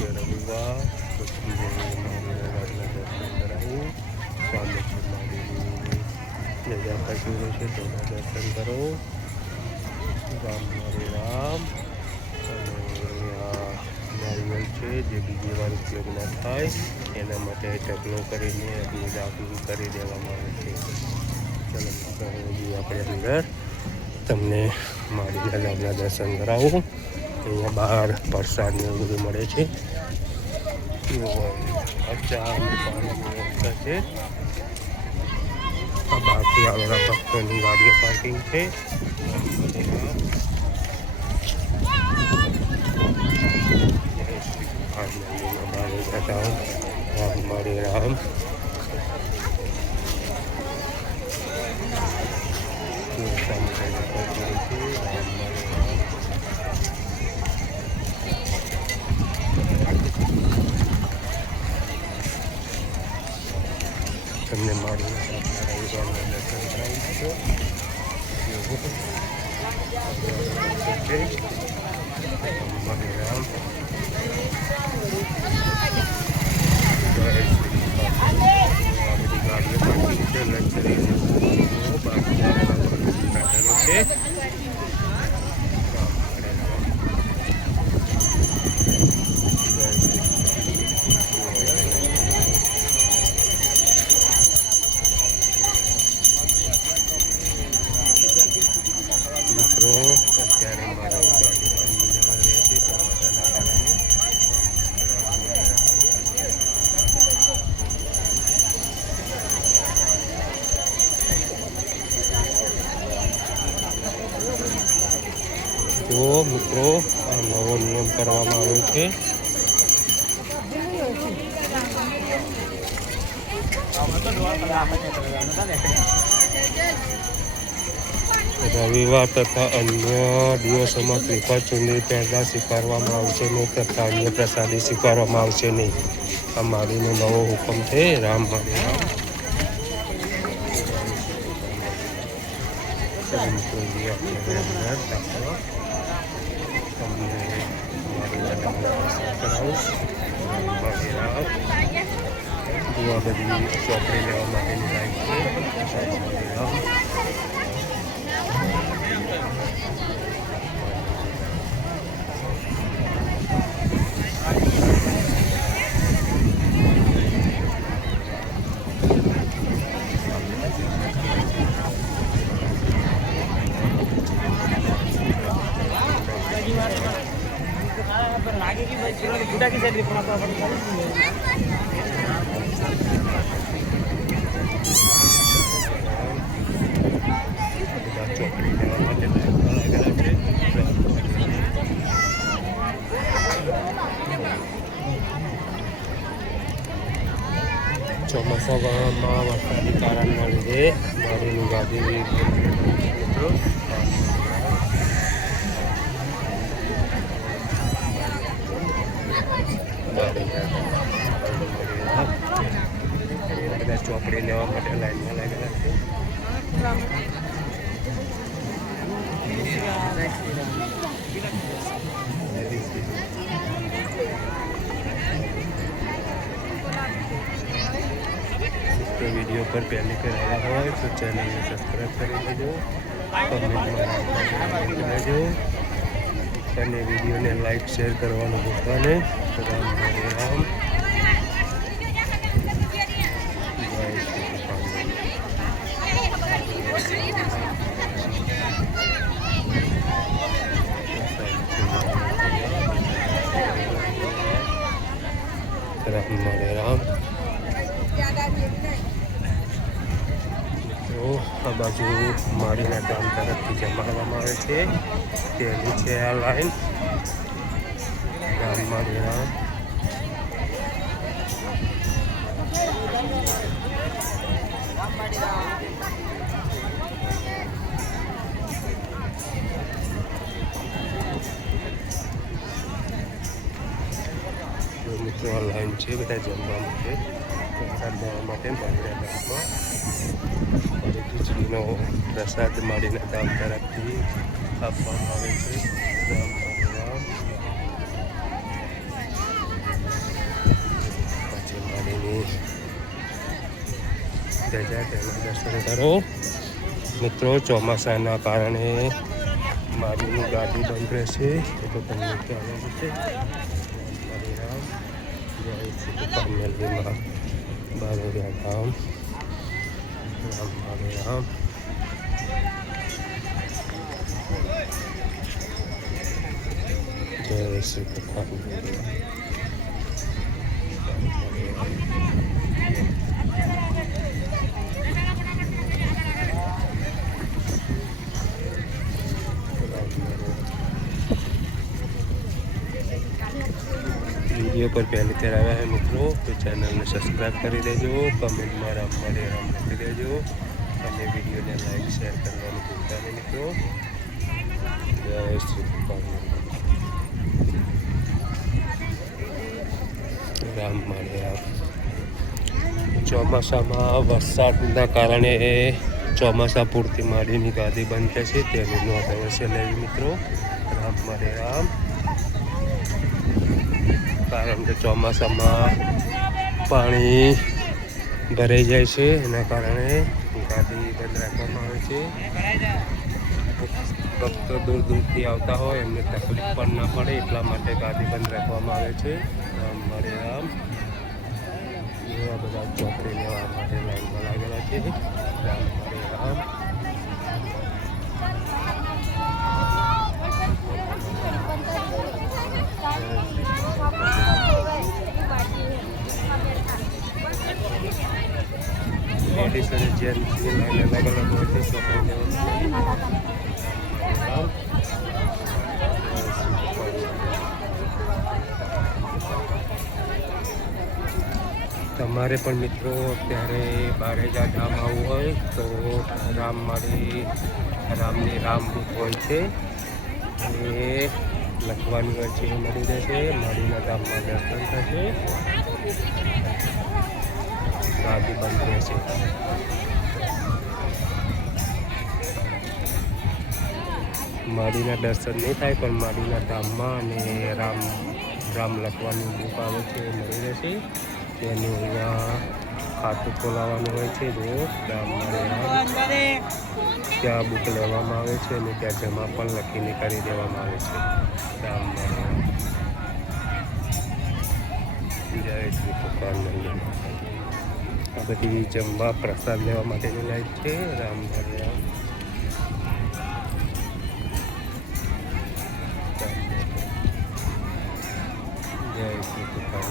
છે રવિવાર, તો તમને રાતના દર્શન કરાવું. સામેશ્વર મહાદેવની નજા ખસેડો છે, તેના દર્શન કરો. રામ હરે રામ. અને આ નારિયેલ છે જે બીજી વાર ઉપયોગ ના થાય એના માટે ઢગલો કરીને એની દાખલ કરી દેવામાં આવે છે. ચલો મિત્રો, આપણે અંદર તમને માડીના ધામના દર્શન કરાવું. અહીંયા બહાર પ્રસાદ ને એવું બધું મળે છે. ચા પાણીની વ્યવસ્થા છે. આ બહારથી આવેલા ભક્તોની ગાડીઓ પાર્કિંગ છે. રામ હરે રામ. તમને મારી રવિવારના દર્શન કરાવી દીધો. રામ મિત્રો, અત્યારે મારી ગાડી બંધ રહેશે ચોમાસાના કારણે. તો મિત્રો, આ નવો નિયમ કરવામાં આવ્યો છે. રવિવાર તથા અન્ય દિવસોમાં શ્રીફળ ચૂંદડી પહેલાં સ્વીકારવામાં આવશે નહીં તથા અન્ય પ્રસાદી સ્વીકારવામાં આવશે નહીં. આ મારીનો નવો હુકમ છે. રામ હરે રામ. આ બધી ચોપડી લેવા માટેની લાઈન છે. ચોમાસામાં વરસાદી કારણના લીધે મારીની ગાડી મિત્રો બધા ચોપડી લેવા માટે લાઈનમાં લાગેલા છે. તો વિડીયો પર પહેલી કરેલા હોય તો ચેનલને સબસ્ક્રાઈબ કરી દેજો, કમેન્ટમાં લેજો અને વિડીયોને લાઈક શેર કરવાનું ભૂલતા નહીં. રામ હરે રામ. રામ હરે રામ. મિત્રો, આ બાજુ માડીના ધામ તરફથી જમાડવામાં આવે છે. તેની છે આ લાઈન. રામ હરે રામ. મિત્રો, આ લાઈન છે બધા જમવા માટે, પ્રસાદ લેવા માટે. માડીના ધામમાં ખીચડીનો પ્રસાદ માડીના ધામ તરફથી આપવામાં આવે છે. રામ હરે રામ. ધજા તેના દર્શન કરો મિત્રો. ચોમાસાના કારણે મારીની ગાડી બંધ રહેશે એ તો તમને ખ્યાલ છે. રામ જય શ્રી કૃષ્ણ. બારોડિયા ધામ રામ હરે રામ. જય શ્રી કૃષ્ણ. वीडियो पर पहले तेर आया है मित्रों तो चैनल ने सब्सक्राइब कर देजो. कमेंट में राम हरे राम लिखी देजो અને વિડીયોને લાઈક શેર કરવાનું ભૂલતા નહીં મિત્રો. જય શ્રી કૃષ્ણ. રામ હરે રામ. ચોમાસામાં વરસાદના કારણે ચોમાસા પૂરતી માડીની ગાદી બંધ થશે તેની નોંધ અવશ્ય લેવી મિત્રો. રામ હરે રામ. કારણ કે ચોમાસામાં પાણી ભરાઈ જાય છે એના કારણે ગાડી બંધ રાખવામાં આવે છે. ભક્તો દૂર દૂરથી આવતા હોય એમને તકલીફ પણ ના પડે એટલા માટે ગાડી બંધ રાખવામાં આવે છે. રામ હરે રામ. એવા બધા ચોકડી લેવા માટે લાઈનમાં લાગેલા છે. રામ હરે રામ. लेडीज અને જેન્ટ્સની લાઈન અલગ અલગ હોય છે. તમારે પણ મિત્રો અત્યારે બારેજા ધામ આવવું હોય તો રામની રામ બુક હોય છે એ લખવાની હોય છે એ મળી રહેશે. માડીના ધામમાં દર્શન થશે. ગાદી બંધ રહેશે. માડીના દર્શન નહીં થાય પણ માડીના ધામમાં અને રામ લખવાની બુક આવે છે એ મળી રહેશે. તેનું અહીંયા ખાતું ખોલાવવાનું હોય છે. જો રામ ત્યાં બુક લેવામાં આવે છે અને ત્યાં જમા પણ લખીને કરી દેવામાં આવે છે. રામ જય શ્રી કૃષ્ણ. આ બધી જમવા પ્રસાદ લેવા માટેની લાઈટ છે. રામ હરે રામ. જય શ્રી કૃષ્ણ.